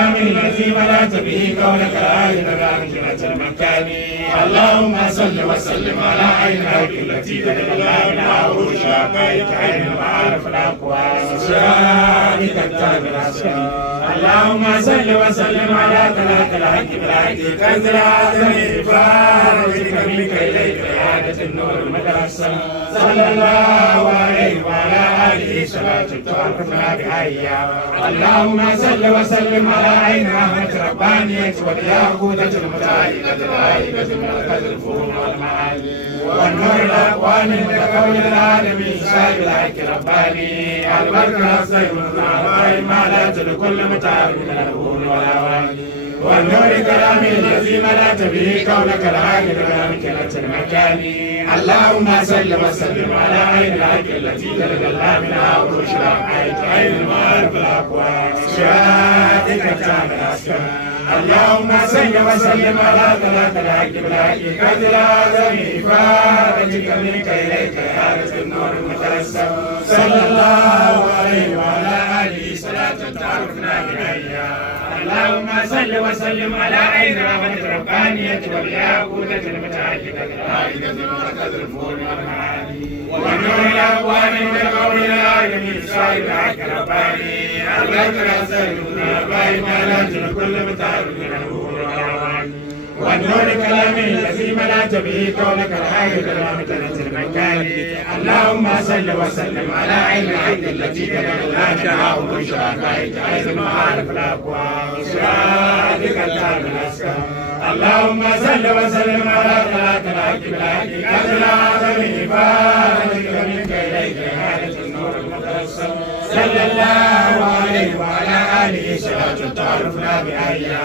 الذي ملأت به كونك آية الراكنة المكان. اللهم صل وسلم على عين الحق التي تتجلى منها عروش حقائق عين المعارف الأقوال شهادك التام العسكري. اللهم صل وسلم على كلاك الحق بالحق كنز العظم فارجك منك إليك إعادة النور المتوسل. صلى الله عليه وعلى آله صلاة تعرفنا بها إياه. اللهم صل وسلم على عين رحمة ربانية والياقوتة المتعلقة العائلة مركز الفهوم والمعاني والنور الأقوال المتكون العالمي صاحب الحق رباني البركة الصيب الرحمن مالات لكل متعب من الأمور والأواني والنور كلامي الذي ملأت به كونك العاقل بأمكنة المكان. اللهم صل وسلم على عين الحق التي تتجلى منها عروش الحقائق عين المعارف الأقوال شهادك التام العسكري. اللهم صل وسلم على كلاك الحق بالحق كنز العظم فارجك منك إليك إعادة النور المتوسل. صلى الله عليه وعلى آله صلاة تعرفنا بها إياه. اللهم صل وسلم على عين رحمة ربانية والياقوتة المتعلقة العائلة مركز الفهوم والمعاني والنور الأقوال والقول العالمي صاحب الحق رباني البركة الصيب الرحمن مالات لكل متعب من الأمور والأواني والنور كلامي الذي ملأت به كونك الحاجة بأمكنة المكان. اللهم صل وسلم على عين الحق التي تتجلى منها عروش الحقائق عين المعارف الأقوال شهادك التام العسكري. اللهم صل وسلم على كلاك الحق بالحق كنز العظم فارجك منك إليك إعادة النور المتوسل. صلى الله عليه وعلى آله صلاة تعرفنا بها إياه.